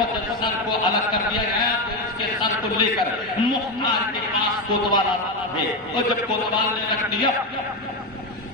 اور جب سر کو الگ کر دیا گیا تو اس کے سر کو لے کر مختار کے پاس کوتوال آتا ہے، اور جب کوتوال نے رکھ دیا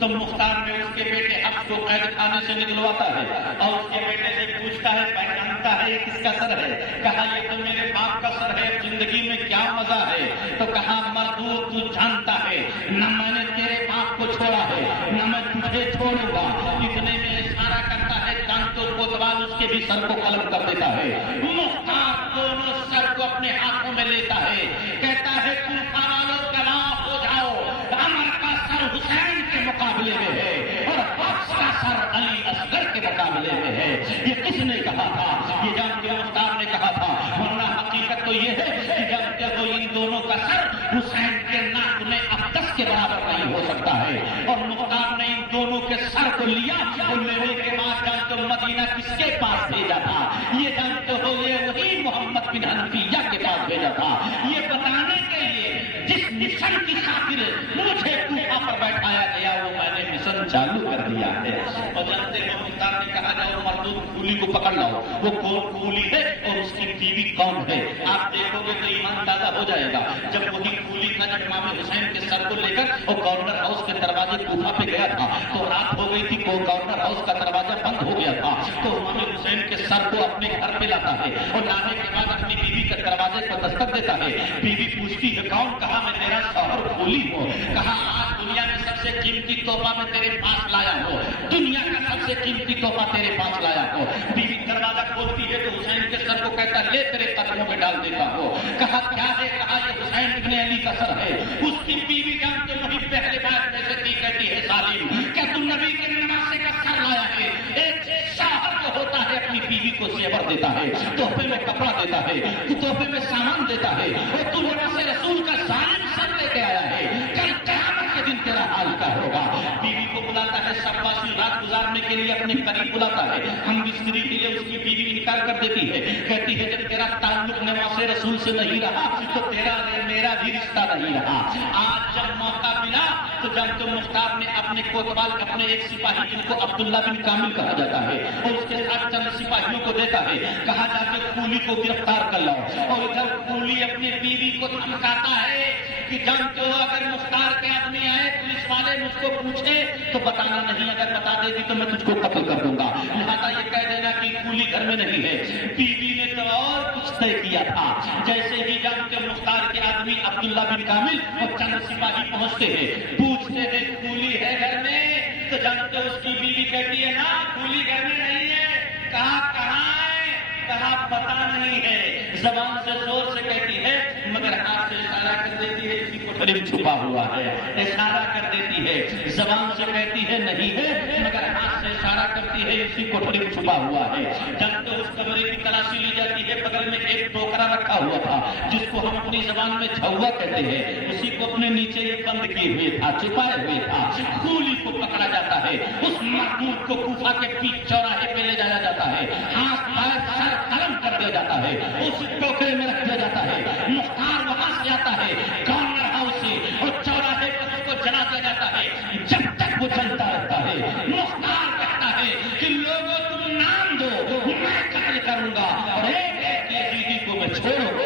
تو مختار میں اس کے بیٹے حفص کو قید خانے سے نکلواتا ہے اور اس کے بیٹے سے پوچھتا ہے پہچانتا ہے یہ کس کا سر ہے؟ کہا یہ تو میرے باپ کا سر ہے، زندگی میں کیا مزہ ہے؟ تو کہا مردود تو جانتا ہے نہ میں نے تیرے باپ کو چھوڑا ہے نہ میں تجھے چھوڑوں گا، اتنے میں اشارہ کرتا ہے جان تو کوتوال اس کے بھی سر کو قلم کر دیتا ہے۔ مختار دونوں سر کو اپنے ہاتھوں میں لیتا ہے، کہتا ہے کوفہ والو گواہ ہو جاؤ، عمر کا سر حسین کے مقابلے میں ہے اور حفص کا سر علی اصغر کے مقابلے میں ہے۔ یہ کس نے کہا تھا؟ یہ جانتے ہو مختار نے کہا تھا، ورنہ حقیقت تو یہ ہے کہ جانتے ہو ان دونوں کا سر حسین کے ناک میں اقدس کے برابر نہیں ہو سکتا ہے، اور مختار نے ان دونوں کے سر کو لیا اور لینے کے بعد جانتے ہو مدینہ کس کے پاس بھیجا تھا؟ یہ جانتے ہو یہ وہی محمد بن حنفیہ کے پاس بھیجا تھا، یہ بتانے کے لیے جس مشن کی خاطر مجھے کوفہ پر بیٹھایا گیا وہ میں نے مشن چالو کر دیا ہے۔ اور جانتے ہیں مختار نے کہا جاؤ مردود کولی کو پکڑ لاؤ، وہ کون کولی ہے اور اس کی بیوی کون ہے؟ آپ دیکھو گے تو ایمان تازہ ہو جائے گا۔ جب وہی کولی کا جب امام حسین کے سر کو لے کر اور گورنر ہاؤس کے دروازے کوفہ پہ گیا تھا تو رات ہو گئی تھی، گورنر ہاؤس کا دروازہ بند ہو گیا تھا، تو امام حسین کے سر کو اپنے گھر پہ لاتا ہے اور لانے کے بعد اپنی بیوی کے دروازے پر دستک دیتا ہے۔ بیوی پوچھتی ہے کون؟ کہا میں تیرا شوہر کولی ہوں۔ کہا آج دنیا میں سب سے قیمتی تحفہ میں تیرے پاس لایا ہوں، دنیا کا سب سے قیمتی تحفہ تیرے پاس لایا ہوں۔ بیوی دروازہ کھولتی ہے تو حسین کے سر کو کہتا لے تیرے قدموں میں ڈال دیتا ہوں۔ کہا کیا ہے؟ کہا یہ حسین ابن علی کا سر ہے۔ اس کی بیوی جانتے وہی پہلے بات میں سے کہتی ہے ظالم کیا تم نبی کے نواسے کا سر لایا ہے؟ ایک شوہر جو ہوتا ہے اپنی بیوی کو زیور دیتا ہے، تحفے میں کپڑا دیتا ہے، تحفے میں سامان دیتا ہے، اور تو نواسے رسول کا ظالم سر لے کے آیا ہے، کل قیامت کے دن تیرا حال کیا ہوگا؟ بیوی کو بلاتا ہے، شباسی رات گزارنے کے لیے اپنے قریب بلاتا ہے، ہم بستری کے لیے اس کی بیوی انکار کر دیتی ہے، کہتی ہے جب تیرا تعلق نواسے رسول سے نہیں رہا تو تیرا میرا بھی رشتہ نہیں رہا۔ آج جب موقع ملا تو جب مختار نے اپنے کوتوال اپنے ایک سپاہی جن کو عبداللہ بن کامل کہا جاتا ہے اور اس کے ساتھ چند سپاہیوں کو دیتا ہے، کہا جا کے کولی کو گرفتار کر لاؤ، اور ادھر کولی اپنی بیوی کو دھمکاتا ہے کہ جانتے ہو اگر مختار کے آدمی آئے پولیس والے مجھ کو پوچھے تو بتانا نہیں، اگر بتا دے گی تو میں تجھ کو قتل کر دوں گا، لہٰذا یہ کہہ دینا کہ کولی گھر میں نہیں ہے۔ بیوی نے تو اور کچھ طے کیا تھا، جیسے ہی جانتے مختار کے آدمی عبداللہ بن کامل اور چند سپاہی پہنچتے ہیں، پوچھتے ہیں کولی ہے گھر میں؟ تو جانتے اس کی بیوی کہتی ہے نا کولی گھر میں نہیں ہے۔ کہا کہاں ہے؟ کہا پتا نہیں ہے، زبان سے زور سے کہتی ہے مگر ہاتھ سے اشارہ کر دیتی ہے اسی کوٹھری میں چھپا ہوا ہے، اشارہ کر دیتی ہے، زبان سے کہتی ہے نہیں ہے مگر ہاتھ سے اشارہ کرتی ہے اسی کوٹھری میں چھپا ہوا ہے۔ جب تو اس کمرے کی تلاشی لی جاتی ہے، بغل میں ایک ٹوکرا رکھا ہوا تھا جس کو ہم اپنی زبان میں جھوا کہتے ہیں، اسی کو اپنے نیچے یہ بند کیے ہوئے تھا، چھپائے ہوئے تھا۔ کولی کو پکڑا جاتا ہے، اس مردود کو کوفہ کے پیچھے چوراہے پہ لے جایا جاتا ہے، ہاتھ پیر سر قلم کر دیا جاتا ہے، اس ٹوکرے میں رکھ دیا جاتا ہے۔ مختار وہاں سے آتا ہے گورنر ہاؤس سے اور چوراہے پر اس کو جلا دیا جاتا ہے، جب تک وہ چلتا رہتا ہے مختار کہتا ہے کہ لوگوں تم نام دو میں قتل کروں گا اور ایک ایک یزیدی کو میں چھوڑوں۔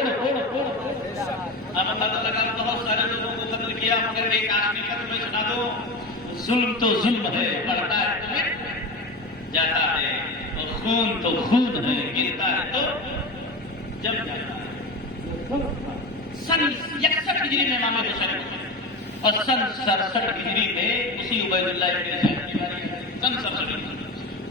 اب اللہ لگا بہت سارے لوگوں کو قتل کیا مگر ایک آدمی کا تمہیں سنا دو، ظلم تو ظلم ہے، بڑھتا ہے تمہیں جاتا ہے، اور خون تو خون ہے، گرتا ہے تو جب جاتا ہے۔ سن 61 ہجری میں امام حسین اور سن 67 ہجری میں اسی عبید اللہ ابن زیاد کی باری ہے۔ سن 67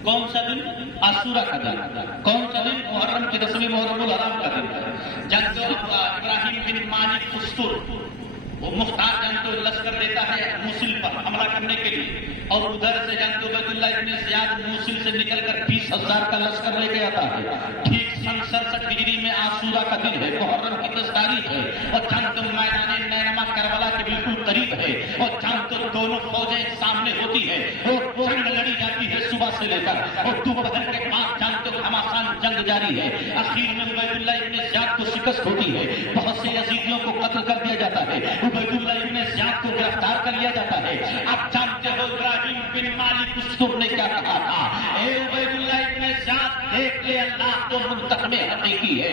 کون سا دن؟ عاشورہ کا دن۔ کون سا دن؟ محرم کی 10ویں محرم الحرام کا دن۔ جب ابراہیم بن مالک فستور وہ مختار جانتے لشکر دیتا ہے موصل پر حملہ کرنے کے لیے، اور ادھر سے جانتے عبید اللہ ابن زیاد موصل سے نکل کر 20,000 کا لشکر لے کے آتا ہے۔ ٹھیک سن 67 ہجری میں عاشورہ کا دن ہے، محرم کی 10 تاریخ ہے، اور جانتے میدان نینوا کربلا کے بالکل قریب ہے، اور جانتے دونوں فوجیں سامنے ہوتی ہے اور جنگ لڑی جاتی ہے صبح سے لے کر، اور دوپہر کے بعد جانتے گھماسان جنگ جاری ہے۔ اخیر میں عبید اللہ ابن زیاد کو شکست ہوتی ہے، بہت سے یزیدیوں کو قتل کر دیا جاتا ہے، عبید اللہ ابن زیاد کو گرفتار کر لیا جاتا ہے۔ اب جانتے ہو ابراہیم بن مالک فستور نے کیا کہا تھا؟ اے عبید اللہ ابن ذات دیکھ لے اللہ تو منتقم حقیقی ہے.